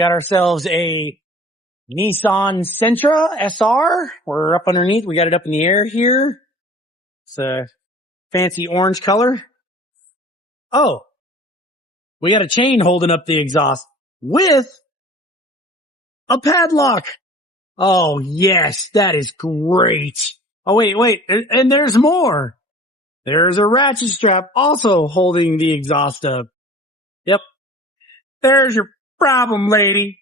got ourselves a Nissan Sentra SR. We're up underneath. We got it up in the air here. It's a fancy orange color. Oh, we got a chain holding up the exhaust with a padlock. Oh, yes, that is great. Oh, wait, and there's more. There's a ratchet strap also holding the exhaust up. Yep. There's your problem, lady.